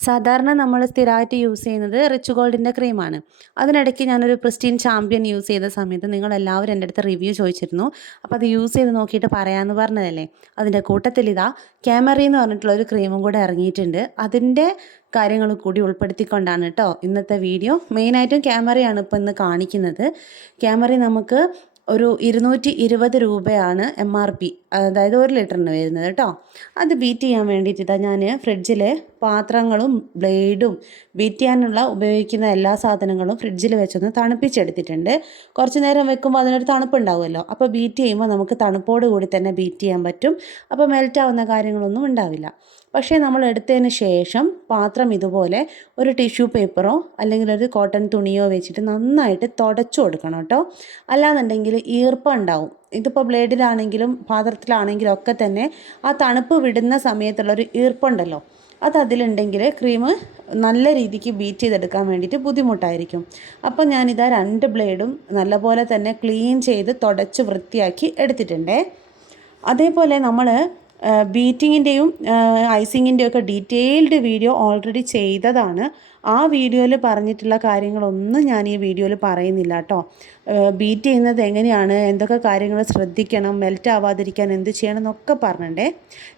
സാധാരണ നമ്മൾ സ്ഥിരമായിട്ട് യൂസ് ചെയ്യുന്നത് റിച്ച് ഗോൾഡിന്റെ ക്രീമാണ് അതിനിടയ്ക്ക് ഞാനൊരു പ്രിസ്റ്റീൻ ചാമ്പ്യൻ യൂസ് ചെയ്ത സമയത്ത് നിങ്ങൾ എല്ലാവരും എന്റെ അടുത്ത് റിവ്യൂ ചോദിച്ചിരുന്നു. അപ്പോൾ അത് യൂസ് ചെയ്ത് നോക്കിയിട്ട് പറയാമെന്ന് പറഞ്ഞതല്ലേ? അതിന്റെ കൂട്ടത്തിൽ ഇതാ ക്യാമറി എന്ന് പറഞ്ഞിട്ടുള്ള ഒരു ക്രീമും കൂടെ ഇറങ്ങിയിട്ടുണ്ട്. അതിന്റെ കാര്യങ്ങൾ കൂടി ഉൾപ്പെടുത്തിക്കൊണ്ടാണ് കേട്ടോ ഇന്നത്തെ വീഡിയോ മെയിനായിട്ടും ക്യാമറയാണ് ഇപ്പോൾ ഇന്ന് കാണിക്കുന്നത്. ക്യാമറ നമുക്ക് ഒരു ഇരുന്നൂറ്റി ഇരുപത് രൂപയാണ് എം ആർ പി അതായത് ഒരു ലിറ്ററിന് വരുന്നത് കേട്ടോ അത് ബീറ്റ് ചെയ്യാൻ വേണ്ടിയിട്ട് ഞാൻ ഫ്രിഡ്ജിലെ പാത്രങ്ങളും ബ്ലേഡും ബീറ്റ് ചെയ്യാനുള്ള ഉപയോഗിക്കുന്ന എല്ലാ സാധനങ്ങളും ഫ്രിഡ്ജിൽ വെച്ചൊന്ന് തണുപ്പിച്ചെടുത്തിട്ടുണ്ട്. കുറച്ച് നേരം വെക്കുമ്പോൾ അതിനൊരു തണുപ്പുണ്ടാവുമല്ലോ. അപ്പോൾ ബീറ്റ് ചെയ്യുമ്പോൾ നമുക്ക് തണുപ്പോട് കൂടി തന്നെ ബീറ്റ് ചെയ്യാൻ പറ്റും. അപ്പോൾ മെൽറ്റ് ആവുന്ന കാര്യങ്ങളൊന്നും ഉണ്ടാവില്ല. പക്ഷേ നമ്മൾ എടുത്തതിന് ശേഷം പാത്രം ഇതുപോലെ ഒരു ടിഷ്യൂ പേപ്പറോ അല്ലെങ്കിൽ ഒരു കോട്ടൺ തുണിയോ വെച്ചിട്ട് നന്നായിട്ട് തുടച്ചു കൊടുക്കണം കേട്ടോ. അല്ലാന്നുണ്ടെങ്കിൽ ഈർപ്പം ഉണ്ടാവും. ഇതിപ്പോൾ ബ്ലേഡിലാണെങ്കിലും പാത്രത്തിലാണെങ്കിലും ഒക്കെ തന്നെ ആ തണുപ്പ് വിടുന്ന സമയത്തുള്ളൊരു ഈർപ്പുണ്ടല്ലോ അത് അതിലുണ്ടെങ്കിൽ ക്രീം നല്ല രീതിക്ക് ബീറ്റ് ചെയ്തെടുക്കാൻ വേണ്ടിയിട്ട് ബുദ്ധിമുട്ടായിരിക്കും. അപ്പോൾ ഞാനിതാ രണ്ട് ബ്ലേഡും നല്ലപോലെ തന്നെ ക്ലീൻ ചെയ്ത് തുടച്ച് വൃത്തിയാക്കി എടുത്തിട്ടുണ്ടേ. അതേപോലെ നമ്മൾ ബീറ്റിങ്ങിന്റെയും ഐസിങ്ങിന്റെയും ഒക്കെ ഡീറ്റെയിൽഡ് വീഡിയോ ഓൾറെഡി ചെയ്തതാണ്. ആ വീഡിയോയിൽ പറഞ്ഞിട്ടുള്ള കാര്യങ്ങളൊന്നും ഞാൻ ഈ വീഡിയോയിൽ പറയുന്നില്ല കേട്ടോ. ബീറ്റ് ചെയ്യുന്നത് എങ്ങനെയാണ്? എന്തൊക്കെ കാര്യങ്ങൾ ശ്രദ്ധിക്കണം? മെൽറ്റ് ആവാതിരിക്കാൻ എന്ത് ചെയ്യണം എന്നൊക്കെ പറഞ്ഞിട്ടേ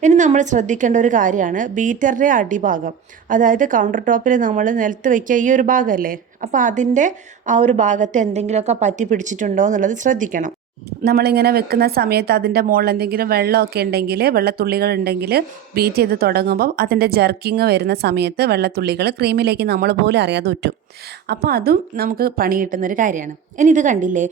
ഇനി നമ്മൾ ശ്രദ്ധിക്കേണ്ട ഒരു കാര്യമാണ് ബീറ്ററിന്റെ അടിഭാഗം. അതായത് കൗണ്ടർ ടോപ്പിൽ നമ്മൾ നിലത്ത് വയ്ക്കുക ഈ ഒരു ഭാഗമല്ലേ? അപ്പോൾ അതിന്റെ ആ ഒരു ഭാഗത്ത് എന്തെങ്കിലുമൊക്കെ പറ്റി പിടിച്ചിട്ടുണ്ടോ എന്നുള്ളത് ശ്രദ്ധിക്കണം. നമ്മളിങ്ങനെ വെക്കുന്ന സമയത്ത് അതിന്റെ മുകളിൽ എന്തെങ്കിലും വെള്ളമൊക്കെ ഉണ്ടെങ്കിൽ വെള്ളത്തുള്ളികൾ ഉണ്ടെങ്കിൽ ബീറ്റ് ചെയ്ത് തുടങ്ങുമ്പോൾ അതിന്റെ ജർക്കിങ് വരുന്ന സമയത്ത് വെള്ളത്തുള്ളികൾ ക്രീമിലേക്ക് നമ്മൾ പോലും അറിയാതെ ഉറ്റും അപ്പോൾ അതും നമുക്ക് പണി കിട്ടുന്നൊരു കാര്യമാണ്. ഇനി ഇത് കണ്ടില്ലേ?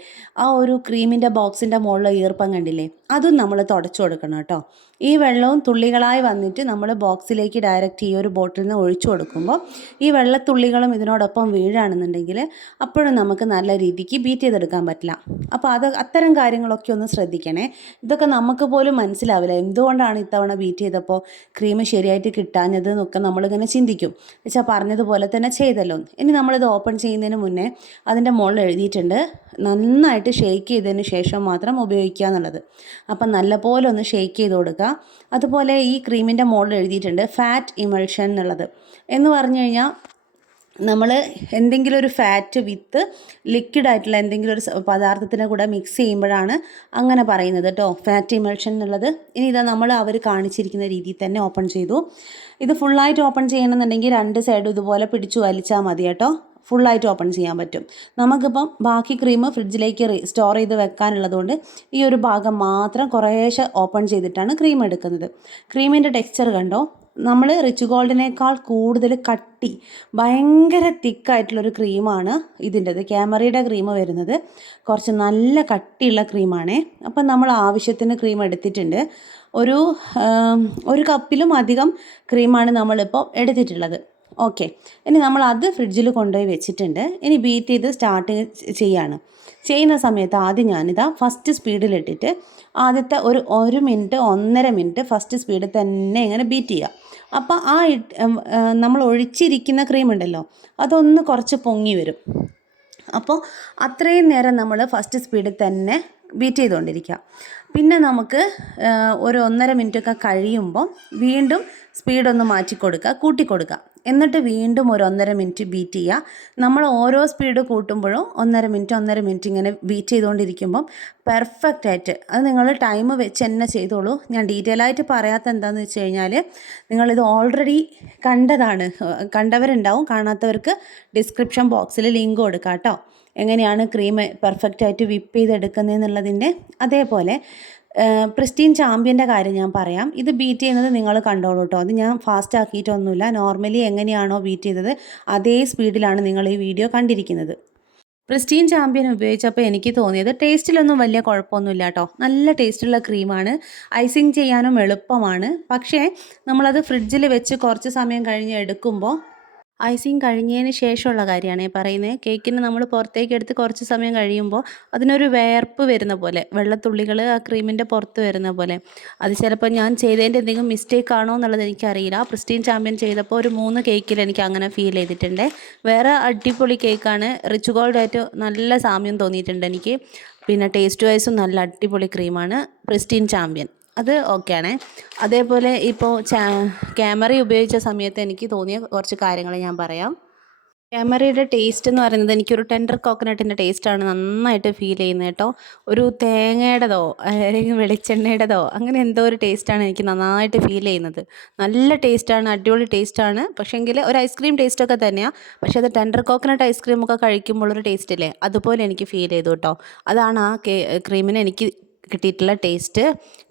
ആ ഒരു ക്രീമിന്റെ ബോക്സിന്റെ മുകളിൽ ഈർപ്പം കണ്ടില്ലേ? അതും നമ്മൾ തുടച്ചു കൊടുക്കണം കേട്ടോ. ഈ വെള്ളവും തുള്ളികളായി വന്നിട്ട് നമ്മൾ ബോക്സിലേക്ക് ഡയറക്റ്റ് ഈ ഒരു ബോട്ടിൽ നിന്ന് ഒഴിച്ചു കൊടുക്കുമ്പോൾ ഈ വെള്ളത്തുള്ളികളും ഇതിനോടൊപ്പം വീഴാണെന്നുണ്ടെങ്കിൽ അപ്പോഴും നമുക്ക് നല്ല രീതിക്ക് ബീറ്റ് ചെയ്തെടുക്കാൻ പറ്റില്ല. അപ്പോൾ അത് അത്തരം കാര്യങ്ങളൊക്കെ ഒന്ന് ശ്രദ്ധിക്കണേ. ഇതൊക്കെ നമുക്ക് പോലും മനസ്സിലാവില്ല. എന്തുകൊണ്ടാണ് ഇത്തവണ ബീറ്റ് ചെയ്തപ്പോൾ ക്രീം ശരിയായിട്ട് കിട്ടാഞ്ഞത് എന്നൊക്കെ നമ്മളിങ്ങനെ ചിന്തിക്കും. വെച്ചാൽ പറഞ്ഞതുപോലെ തന്നെ ചെയ്തല്ലോ. ഇനി നമ്മളിത് ഓപ്പൺ ചെയ്യുന്നതിന് മുന്നേ അതിന്റെ മുകളിൽ എഴുതിയിട്ടുണ്ട് നന്നായിട്ട് ഷെയ്ക്ക് ചെയ്തതിന് ശേഷം മാത്രം ഉപയോഗിക്കുക എന്നുള്ളത്. അപ്പം നല്ലപോലെ ഒന്ന് ഷെയ്ക്ക് ചെയ്ത് കൊടുക്കുക. അതുപോലെ ഈ ക്രീമിന്റെ മുകളിൽ എഴുതിയിട്ടുണ്ട് ഫാറ്റ് ഇമൾഷൻ എന്നുള്ളത്. എന്ന് പറഞ്ഞു കഴിഞ്ഞാൽ നമ്മൾ എന്തെങ്കിലും ഒരു ഫാറ്റ് വിത്ത് ലിക്വിഡ് ആയിട്ടുള്ള എന്തെങ്കിലും ഒരു പദാർത്ഥത്തിന്റെ കൂടെ മിക്സ് ചെയ്യുമ്പോഴാണ് അങ്ങനെ പറയുന്നത് കേട്ടോ ഫാറ്റ് ഇമൾഷൻ എന്നുള്ളത്. ഇനി ഇതാ നമ്മൾ അവർ കാണിച്ചിരിക്കുന്ന രീതിയിൽ തന്നെ ഓപ്പൺ ചെയ്തു. ഇത് ഫുള്ളായിട്ട് ഓപ്പൺ ചെയ്യണമെന്നുണ്ടെങ്കിൽ രണ്ട് സൈഡും ഇതുപോലെ പിടിച്ചു വലിച്ചാൽ മതി കേട്ടോ. ഫുള്ളായിട്ട് ഓപ്പൺ ചെയ്യാൻ പറ്റും. നമുക്കിപ്പം ബാക്കി ക്രീം ഫ്രിഡ്ജിലേക്ക് സ്റ്റോർ ചെയ്ത് വെക്കാനുള്ളതുകൊണ്ട് ഈ ഒരു ഭാഗം മാത്രം കുറേശ്ശെ ഓപ്പൺ ചെയ്തിട്ടാണ് ക്രീം എടുക്കുന്നത്. ക്രീമിന്റെ ടെക്സ്ചർ കണ്ടോ? നമ്മൾ റിച്ച് ഗോൾഡിനേക്കാൾ കൂടുതൽ കട്ടി ഭയങ്കര തിക്കായിട്ടുള്ളൊരു ക്രീമാണ് ഇതിന്റെത്. ക്യാമറയുടെ ക്രീം വരുന്നത് കുറച്ച് നല്ല കട്ടിയുള്ള ക്രീമാണേ അപ്പം നമ്മൾ ആവശ്യത്തിന് ക്രീം എടുത്തിട്ടുണ്ട്. ഒരു ഒരു കപ്പിലും അധികം ക്രീമാണ് നമ്മളിപ്പോൾ എടുത്തിട്ടുള്ളത്. ഓക്കെ ഇനി നമ്മൾ അത് ഫ്രിഡ്ജിൽ കൊണ്ടുപോയി വെച്ചിട്ടുണ്ട്. ഇനി ബീറ്റ് ചെയ്ത് സ്റ്റാർട്ട് ചെയ്യാണ്. ചെയ്യുന്ന സമയത്ത് ആദ്യം ഞാനിതാ ഫസ്റ്റ് സ്പീഡിലിട്ടിട്ട് ആദ്യത്തെ ഒരു ഒരു മിനിറ്റ് ഒന്നര മിനിറ്റ് ഫസ്റ്റ് സ്പീഡിൽ തന്നെ ഇങ്ങനെ ബീറ്റ് ചെയ്യുക അപ്പോൾ ആ നമ്മൾ ഒഴിച്ചിരിക്കുന്ന ക്രീം ഉണ്ടല്ലോ അതൊന്ന് കുറച്ച് പൊങ്ങി വരും. അപ്പോൾ അത്രയും നേരം നമ്മൾ ഫസ്റ്റ് സ്പീഡിൽ തന്നെ ബീറ്റ് ചെയ്തുകൊണ്ടിരിക്കുക പിന്നെ നമുക്ക് ഒരു ഒന്നര മിനിറ്റൊക്കെ കഴിയുമ്പോൾ വീണ്ടും സ്പീഡൊന്ന് മാറ്റി കൊടുക്കുക കൂട്ടി കൊടുക്കുക എന്നിട്ട് വീണ്ടും ഒരു ഒന്നര മിനിറ്റ് ബീറ്റ് ചെയ്യുക. നമ്മൾ ഓരോ സ്പീഡ് കൂട്ടുമ്പോഴും ഒന്നര മിനിറ്റ് ഒന്നര മിനിറ്റ് ഇങ്ങനെ ബീറ്റ് ചെയ്തുകൊണ്ടിരിക്കുമ്പം പെർഫെക്റ്റ് ആയിട്ട് അത് നിങ്ങൾ ടൈം വെച്ച് തന്നെ ചെയ്തോളൂ. ഞാൻ ഡീറ്റെയിൽ ആയിട്ട് പറയാത്ത എന്താണെന്ന് വെച്ച് കഴിഞ്ഞാൽ നിങ്ങളിത് ഓൾറെഡി കണ്ടതാണ്. കണ്ടവരുണ്ടാവും കാണാത്തവർക്ക് ഡിസ്ക്രിപ്ഷൻ ബോക്സിൽ ലിങ്ക് കൊടുക്കാം കേട്ടോ. എങ്ങനെയാണ് ക്രീം പെർഫെക്റ്റായിട്ട് വിപ്പ് ചെയ്തെടുക്കുന്നതെന്നുള്ളതിന്റെ അതേപോലെ പ്രിസ്റ്റീൻ ചാമ്പ്യന്റെ കാര്യം ഞാൻ പറയാം. ഇത് ബീറ്റ് ചെയ്യുന്നത് നിങ്ങൾ കണ്ടോളൂ കേട്ടോ അത് ഞാൻ ഫാസ്റ്റ് ആക്കിയിട്ടൊന്നുമില്ല. നോർമലി എങ്ങനെയാണോ ബീറ്റ് ചെയ്തത് അതേ സ്പീഡിലാണ് നിങ്ങൾ ഈ വീഡിയോ കണ്ടിരിക്കുന്നത്. പ്രിസ്റ്റീൻ ചാമ്പ്യൻ ഉപയോഗിച്ചപ്പോൾ എനിക്ക് തോന്നിയത് ടേസ്റ്റിലൊന്നും വലിയ കുഴപ്പമൊന്നുമില്ല കേട്ടോ നല്ല ടേസ്റ്റുള്ള ക്രീമാണ് ഐസിങ് ചെയ്യാനും എളുപ്പമാണ്. പക്ഷേ നമ്മളത് ഫ്രിഡ്ജിൽ വെച്ച് കുറച്ച് സമയം കഴിഞ്ഞ് എടുക്കുമ്പോൾ ഐസിങ് കഴിഞ്ഞതിന് ശേഷമുള്ള കാര്യമാണ് പറയുന്നത്. കേക്കിന് നമ്മൾ പുറത്തേക്ക് എടുത്ത് കുറച്ച് സമയം കഴിയുമ്പോൾ അതിനൊരു വേർപ്പ് വരുന്ന പോലെ വെള്ളത്തുള്ളികൾ ആ ക്രീമിന്റെ പുറത്ത് വരുന്ന പോലെ. അത് ചിലപ്പോൾ ഞാൻ ചെയ്തതിന്റെ എന്തെങ്കിലും മിസ്റ്റേക്ക് ആണോ എന്നുള്ളത് എനിക്കറിയില്ല. പ്രിസ്റ്റീൻ ചാമ്പ്യൻ ചെയ്തപ്പോൾ ഒരു മൂന്ന് കേക്കിൽ എനിക്ക് അങ്ങനെ ഫീൽ ചെയ്തിട്ടുണ്ട്. വേറെ അടിപൊളി കേക്കാണ്. റിച്ച് ഗോൾഡായിട്ട് നല്ല സാമ്യം തോന്നിയിട്ടുണ്ട് എനിക്ക്. പിന്നെ ടേസ്റ്റ് വൈസും നല്ല അടിപൊളി ക്രീമാണ് പ്രിസ്റ്റീൻ ചാമ്പ്യൻ അത് ഓക്കെയാണ്. അതേപോലെ ഇപ്പോൾ ക്യാമറ ഉപയോഗിച്ച സമയത്ത് എനിക്ക് തോന്നിയ കുറച്ച് കാര്യങ്ങൾ ഞാൻ പറയാം. ക്യാമറയുടെ ടേസ്റ്റ് എന്ന് പറയുന്നത് എനിക്കൊരു ടെൻഡർ കോക്കനട്ടിന്റെ ടേസ്റ്റാണ് നന്നായിട്ട് ഫീൽ ചെയ്യുന്നത് കേട്ടോ. ഒരു തേങ്ങയുടേതോ അല്ലെങ്കിൽ വെളിച്ചെണ്ണയുടേതോ അങ്ങനെ എന്തോ ഒരു ടേസ്റ്റാണ് എനിക്ക് നന്നായിട്ട് ഫീൽ ചെയ്യുന്നത്. നല്ല ടേസ്റ്റാണ് അടിപൊളി ടേസ്റ്റാണ് പക്ഷേങ്കിൽ ഒരു ഐസ്ക്രീം ടേസ്റ്റൊക്കെ തന്നെയാണ് പക്ഷേ അത് ടെൻഡർ കോക്കനട്ട് ഐസ്ക്രീമൊക്കെ കഴിക്കുമ്പോൾ ഒരു ടേസ്റ്റ് ഇല്ലേ? അതുപോലെ എനിക്ക് ഫീൽ ചെയ്തു കേട്ടോ. അതാണ് ആ ക്രീമിന് എനിക്ക് കിട്ടിയിട്ടുള്ള ടേസ്റ്റ്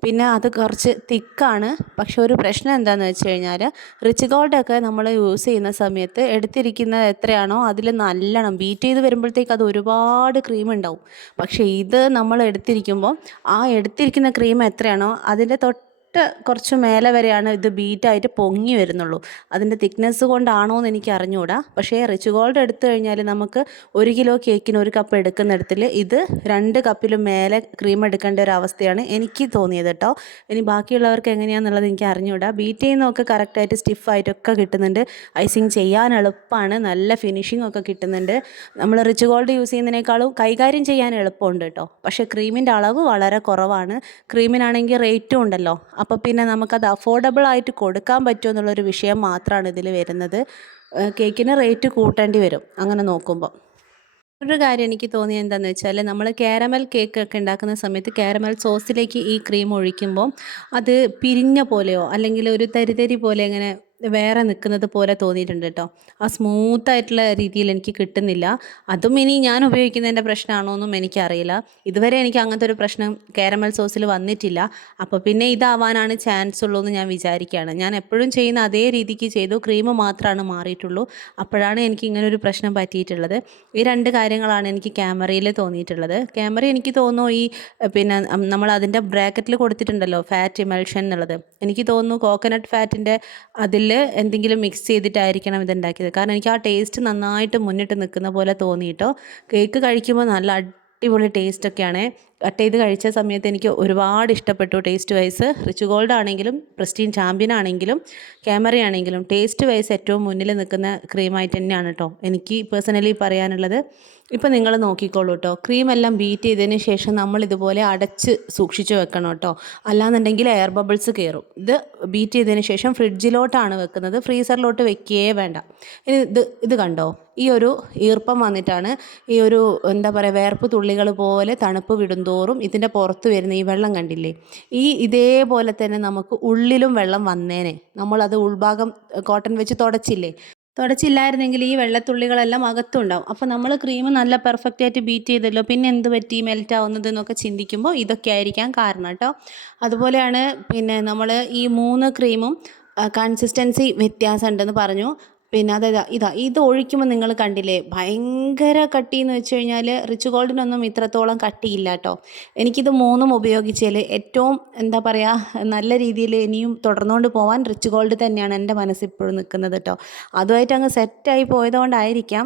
പിന്നെ അത് കുറച്ച് തിക്കാണ്. പക്ഷെ ഒരു പ്രശ്നം എന്താണെന്ന് വെച്ച് കഴിഞ്ഞാൽ റിച്ച് ഗോൾഡൊക്കെ നമ്മൾ യൂസ് ചെയ്യുന്ന സമയത്ത് എടുത്തിരിക്കുന്നത് എത്രയാണോ അതിൽ നല്ലോണം ബീറ്റ് ചെയ്ത് വരുമ്പോഴത്തേക്ക് അത് ഒരുപാട് ക്രീം ഉണ്ടാവും. പക്ഷേ ഇത് നമ്മൾ എടുത്തിരിക്കുമ്പോൾ ആ എടുത്തിരിക്കുന്ന ക്രീം എത്രയാണോ അതിന്റെ തൊട്ട് കുറച്ച് മേലെ വരെയാണ് ഇത് ബീറ്റായിട്ട് പൊങ്ങി വരുന്നുള്ളൂ. അതിന്റെ തിക്നെസ് കൊണ്ടാണോ എന്ന് എനിക്ക് അറിഞ്ഞുകൂടാ പക്ഷേ റിച്ച് ഗോൾഡ് എടുത്തു കഴിഞ്ഞാൽ നമുക്ക് ഒരു കിലോ കേക്കിന് ഒരു കപ്പ് എടുക്കുന്നിടത്തിൽ ഇത് രണ്ട് കപ്പിലും മേലെ ക്രീം എടുക്കേണ്ട ഒരു അവസ്ഥയാണ് എനിക്ക് തോന്നിയത് കേട്ടോ. ഇനി ബാക്കിയുള്ളവർക്ക് എങ്ങനെയാണെന്നുള്ളത് എനിക്ക് അറിഞ്ഞുകൂടാ ബീറ്റ് ചെയ്യുന്നതൊക്കെ കറക്റ്റായിട്ട് സ്റ്റിഫായിട്ടൊക്കെ കിട്ടുന്നുണ്ട്. ഐസിങ് ചെയ്യാൻ എളുപ്പമാണ്. നല്ല ഫിനിഷിംഗ് ഒക്കെ കിട്ടുന്നുണ്ട്. നമ്മൾ റിച്ച് ഗോൾഡ് യൂസ് ചെയ്യുന്നതിനേക്കാളും കൈകാര്യം ചെയ്യാൻ എളുപ്പമുണ്ട് കേട്ടോ. പക്ഷേ ക്രീമിന്റെ അളവ് വളരെ കുറവാണ്. ക്രീമിനാണെങ്കിൽ റേറ്റും ഉണ്ടല്ലോ. അപ്പോൾ പിന്നെ നമുക്കത് അഫോർഡബിൾ ആയിട്ട് കൊടുക്കാൻ പറ്റുമോ എന്നുള്ളൊരു വിഷയം മാത്രമാണ് ഇതിൽ വരുന്നത്. കേക്കിന് റേറ്റ് കൂട്ടേണ്ടി വരും. അങ്ങനെ നോക്കുമ്പോൾ ഒരു കാര്യം എനിക്ക് തോന്നിയത് എന്താണെന്ന് വെച്ചാൽ നമ്മൾ കാരമൽ കേക്ക് ഒക്കെ ഉണ്ടാക്കുന്ന സമയത്ത് കാരമൽ സോസിലേക്ക് ഈ ക്രീം ഒഴിക്കുമ്പോൾ അത് പിരിഞ്ഞ പോലെയോ അല്ലെങ്കിൽ ഒരു തരിതരി പോലെ ഇങ്ങനെ വേറെ നിൽക്കുന്നത് പോലെ തോന്നിയിട്ടുണ്ട് കേട്ടോ. ആ സ്മൂത്ത് ആയിട്ടുള്ള രീതിയിൽ എനിക്ക് കിട്ടുന്നില്ല. അതും ഇനി ഞാൻ ഉപയോഗിക്കുന്നതിന്റെ പ്രശ്നമാണോ എന്നും എനിക്കറിയില്ല. ഇതുവരെ എനിക്ക് അങ്ങനത്തെ ഒരു പ്രശ്നം കാരമൽ സോസിൽ വന്നിട്ടില്ല. അപ്പോൾ പിന്നെ ഇതാവാനാണ് ചാൻസ് ഉള്ളൂ എന്ന് ഞാൻ വിചാരിക്കുകയാണ്. ഞാൻ എപ്പോഴും ചെയ്യുന്ന അതേ രീതിക്ക് ചെയ്തു. ക്രീം മാത്രമാണ് മാറിയിട്ടുള്ളൂ. അപ്പോഴാണ് എനിക്ക് ഇങ്ങനെ ഒരു പ്രശ്നം പറ്റിയിട്ടുള്ളത്. ഈ രണ്ട് കാര്യങ്ങളാണ് എനിക്ക് ക്യാമറയിൽ തോന്നിയിട്ടുള്ളത്. ക്യാമറ എനിക്ക് തോന്നുന്നു ഈ പിന്നെ നമ്മൾ അതിന്റെ ബ്രാക്കറ്റിൽ കൊടുത്തിട്ടുണ്ടല്ലോ ഫാറ്റ് ഇമൽഷൻ എന്നുള്ളത്. എനിക്ക് തോന്നുന്നു കോക്കനട്ട് ഫാറ്റിന്റെ അതിൽ എന്തെങ്കിലും മിക്സ് ചെയ്തിട്ടായിരിക്കണം ഇതുണ്ടാക്കിയത്. കാരണം എനിക്ക് ആ ടേസ്റ്റ് നന്നായിട്ട് മുന്നിട്ട് നിൽക്കുന്ന പോലെ തോന്നിയിട്ടോ. കേക്ക് കഴിക്കുമ്പോൾ നല്ല അടിപൊളി ടേസ്റ്റ് ടേസ്റ്റൊക്കെയാണ് കട്ട് ചെയ്ത് കഴിച്ച സമയത്ത് എനിക്ക് ഒരുപാട് ഇഷ്ടപ്പെട്ടു. ടേസ്റ്റ് വൈസ് റിച്ച് ഗോൾഡ് ആണെങ്കിലും പ്രസ്റ്റീൻ ചാമ്പ്യൻ ആണെങ്കിലും ക്യാമറ ആണെങ്കിലും ടേസ്റ്റ് വൈസ് ഏറ്റവും മുന്നിൽ നിൽക്കുന്ന ക്രീമായിട്ട് തന്നെയാണ് കേട്ടോ എനിക്ക് പേഴ്സണലി പറയാനുള്ളത്. ഇപ്പം നിങ്ങൾ നോക്കിക്കോളൂ കേട്ടോ ക്രീം എല്ലാം ബീറ്റ് ചെയ്തതിന് ശേഷം നമ്മൾ ഇതുപോലെ അടച്ച് സൂക്ഷിച്ച് വെക്കണം കേട്ടോ അല്ലാന്നുണ്ടെങ്കിൽ എയർ ബബിൾസ് കയറും ഇത് ബീറ്റ് ചെയ്തതിന് ശേഷം ഫ്രിഡ്ജിലോട്ടാണ് വെക്കുന്നത്. ഫ്രീസറിലോട്ട് വെക്കുകയേ വേണ്ട. ഇനി ഇത് ഇത് കണ്ടോ? ഈ ഒരു ഈർപ്പം വന്നിട്ടാണ് ഈ ഒരു എന്താ പറയുക വേർപ്പ് തുള്ളികൾ പോലെ തണുപ്പ് വിടുന്തോറും ഇതിന്റെ പുറത്ത് വരുന്ന ഈ വെള്ളം കണ്ടില്ലേ? ഈ ഇതേപോലെ തന്നെ നമുക്ക് ഉള്ളിലും വെള്ളം വന്നേനെ. നമ്മളത് ഉൾഭാഗം കോട്ടൺ വെച്ച് തുടച്ചില്ലേ? തുടച്ചില്ലായിരുന്നെങ്കിൽ ഈ വെള്ളത്തുള്ളികളെല്ലാം അകത്തുണ്ടാവും. അപ്പോൾ നമ്മൾ ക്രീം നല്ല പെർഫെക്റ്റ് ആയിട്ട് ബീറ്റ് ചെയ്തല്ലോ. പിന്നെ എന്ത് പറ്റി? മെൽറ്റ് ആവുന്നത് എന്നൊക്കെ ചിന്തിക്കുമ്പോൾ ഇതൊക്കെ ആയിരിക്കാം കാരണം കേട്ടോ. അതുപോലെയാണ് പിന്നെ നമ്മൾ ഈ മൂന്ന് ക്രീമും കൺസിസ്റ്റൻസി വ്യത്യാസം ഉണ്ടെന്ന് പറഞ്ഞു. പിന്നെ അതായത് ഇതാ ഇത് ഒഴിക്കുമ്പോൾ നിങ്ങൾ കണ്ടില്ലേ ഭയങ്കര കട്ടി എന്ന് വെച്ച് കഴിഞ്ഞാൽ റിച്ച് ഗോൾഡിനൊന്നും ഇത്രത്തോളം കട്ടിയില്ല കേട്ടോ. എനിക്കിത് മൂന്നും ഉപയോഗിച്ചാൽ ഏറ്റവും എന്താ പറയുക നല്ല രീതിയിൽ ഇനിയും തുടർന്നുകൊണ്ട് പോകാൻ റിച്ച് ഗോൾഡ് തന്നെയാണ് എന്റെ മനസ്സിപ്പോഴും നിൽക്കുന്നത് കേട്ടോ. അതുമായിട്ട് അങ്ങ് സെറ്റായി പോയതുകൊണ്ടായിരിക്കാം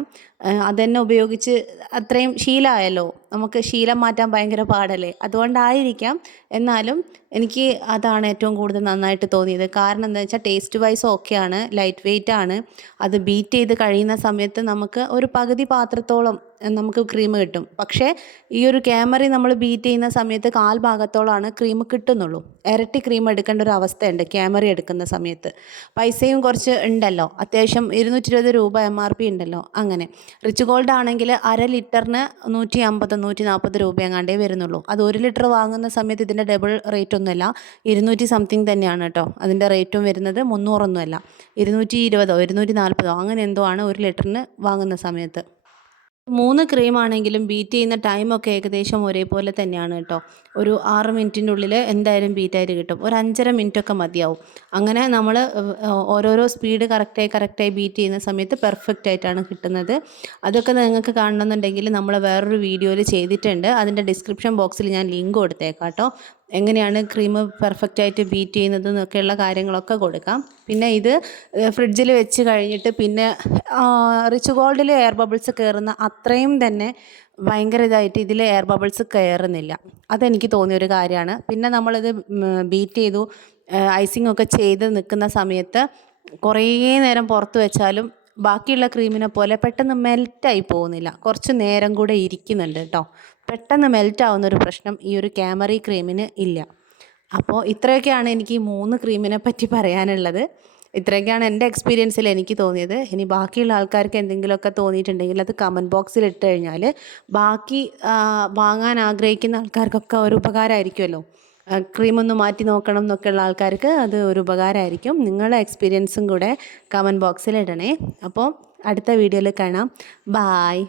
അതെന്നെ ഉപയോഗിച്ച് അത്രയും ശീലമായല്ലോ നമുക്ക് ശീലം മാറ്റാൻ ഭയങ്കര പാടല്ലേ? അതുകൊണ്ടായിരിക്കാം. എന്നാലും എനിക്ക് അതാണ് ഏറ്റവും കൂടുതൽ നന്നായിട്ട് തോന്നിയത്. കാരണം എന്താ വെച്ചാൽ ടേസ്റ്റ് വൈസ് ഓക്കെയാണ് ലൈറ്റ് വെയിറ്റ് ആണ്. അത് ബീറ്റ് ചെയ്ത് കഴിയുന്ന സമയത്ത് നമുക്ക് ഒരു പകുതി പാത്രത്തോളം നമുക്ക് ക്രീം കിട്ടും. പക്ഷേ ഈ ഒരു ക്യാമറ നമ്മൾ ബീറ്റ് ചെയ്യുന്ന സമയത്ത് കാൽ ഭാഗത്തോളമാണ് ക്രീം കിട്ടുന്നുള്ളൂ. ഇരട്ടി ക്രീം എടുക്കേണ്ട ഒരു അവസ്ഥയുണ്ട് ക്യാമറ എടുക്കുന്ന സമയത്ത്. പൈസയും കുറച്ച് ഉണ്ടല്ലോ. അത്യാവശ്യം ഇരുന്നൂറ്റി ഇരുപത് രൂപ എം ആർ പി ഉണ്ടല്ലോ. അങ്ങനെ. റിച്ച് ഗോൾഡ് ആണെങ്കിൽ അര ലിറ്ററിന് നൂറ്റി അമ്പത് നൂറ്റി നാൽപ്പത് രൂപ എങ്ങാണ്ടേ വരുന്നുള്ളൂ. അത് ഒരു ലിറ്റർ വാങ്ങുന്ന സമയത്ത് ഇതിന്റെ ഡബിൾ റേറ്റ് ഒന്നുമല്ല. ഇരുന്നൂറ്റി സംതിങ് തന്നെയാണ് കേട്ടോ. അതിന്റെ റേറ്റും വരുന്നത് മുന്നൂറൊന്നുമല്ല. ഇരുന്നൂറ്റി ഇരുപതോ ഇരുന്നൂറ്റി നാൽപ്പതോ അങ്ങനെ എന്തോ ആണ് ഒരു ലിറ്ററിന് വാങ്ങുന്ന സമയത്ത്. മൂന്ന് ക്രീം ആണെങ്കിലും ബീറ്റ് ചെയ്യുന്ന ടൈമൊക്കെ ഏകദേശം ഒരേപോലെ തന്നെയാണ് കേട്ടോ. ഒരു ആറ് മിനിറ്റിന്റെ ഉള്ളിൽ എന്തായാലും ബീറ്റായിട്ട് കിട്ടും. ഒരു അഞ്ചര മിനിറ്റൊക്കെ മതിയാവും. അങ്ങനെ നമ്മൾ ഓരോരോ സ്പീഡ് കറക്റ്റായി കറക്റ്റായി ബീറ്റ് ചെയ്യുന്ന സമയത്ത് പെർഫെക്റ്റ് ആയിട്ടാണ് കിട്ടുന്നത്. അതൊക്കെ നിങ്ങൾക്ക് കാണണമെന്നുണ്ടെങ്കിൽ നമ്മൾ വേറൊരു വീഡിയോയിൽ ചെയ്തിട്ടുണ്ട്. അതിന്റെ ഡിസ്ക്രിപ്ഷൻ ബോക്സിൽ ഞാൻ ലിങ്ക് കൊടുത്തേക്കാം കേട്ടോ. എങ്ങനെയാണ് ക്രീം പെർഫെക്റ്റ് ആയിട്ട് ബീറ്റ് ചെയ്യുന്നത് എന്നൊക്കെയുള്ള കാര്യങ്ങളൊക്കെ കൊടുക്കാം. പിന്നെ ഇത് ഫ്രിഡ്ജിൽ വെച്ച് കഴിഞ്ഞിട്ട് പിന്നെ റിച്ച് ഗോൾഡിൽ എയർ ബബിൾസ് കയറുന്ന അത്രയും തന്നെ ഭയങ്കര ഇതായിട്ട് ഇതിൽ എയർ ബബിൾസ് കയറുന്നില്ല അതെനിക്ക് തോന്നിയ ഒരു കാര്യമാണ്. പിന്നെ നമ്മളിത് ബീറ്റ് ചെയ്തു ഐസിങ് ഒക്കെ ചെയ്ത് നിൽക്കുന്ന സമയത്ത് കുറേ നേരം പുറത്ത് വെച്ചാലും ബാക്കിയുള്ള ക്രീമിനെ പോലെ പെട്ടെന്ന് മെൽറ്റായി പോകുന്നില്ല. കുറച്ച് നേരം കൂടെ ഇരിക്കുന്നുണ്ട് കേട്ടോ പെട്ടെന്ന് മെൽറ്റ് ആവുന്ന ഒരു പ്രശ്നം ഈ ഒരു ക്യാമറി ക്രീമിന് ഇല്ല. അപ്പോൾ ഇത്രയൊക്കെയാണ് എനിക്ക് ഈ മൂന്ന് ക്രീമിനെ പറ്റി പറയാനുള്ളത്. ഇത്രയൊക്കെയാണ് എന്റെ എക്സ്പീരിയൻസിൽ എനിക്ക് തോന്നിയത്. ഇനി ബാക്കിയുള്ള ആൾക്കാർക്ക് എന്തെങ്കിലുമൊക്കെ തോന്നിയിട്ടുണ്ടെങ്കിൽ അത് കമന്റ് ബോക്സിൽ ഇട്ട് കഴിഞ്ഞാൽ ബാക്കി വാങ്ങാൻ ആഗ്രഹിക്കുന്ന ആൾക്കാർക്കൊക്കെ ഒരു ഉപകാരമായിരിക്കുമല്ലോ. ക്രീമൊന്ന് മാറ്റി നോക്കണം എന്നൊക്കെയുള്ള ആൾക്കാർക്ക് അത് ഒരു ഉപകാരമായിരിക്കും. നിങ്ങളുടെ എക്സ്പീരിയൻസും കൂടെ കമന്റ് ബോക്സിൽ ഇടണേ. അപ്പോൾ അടുത്ത വീഡിയോയിൽ കാണാം. ബായ്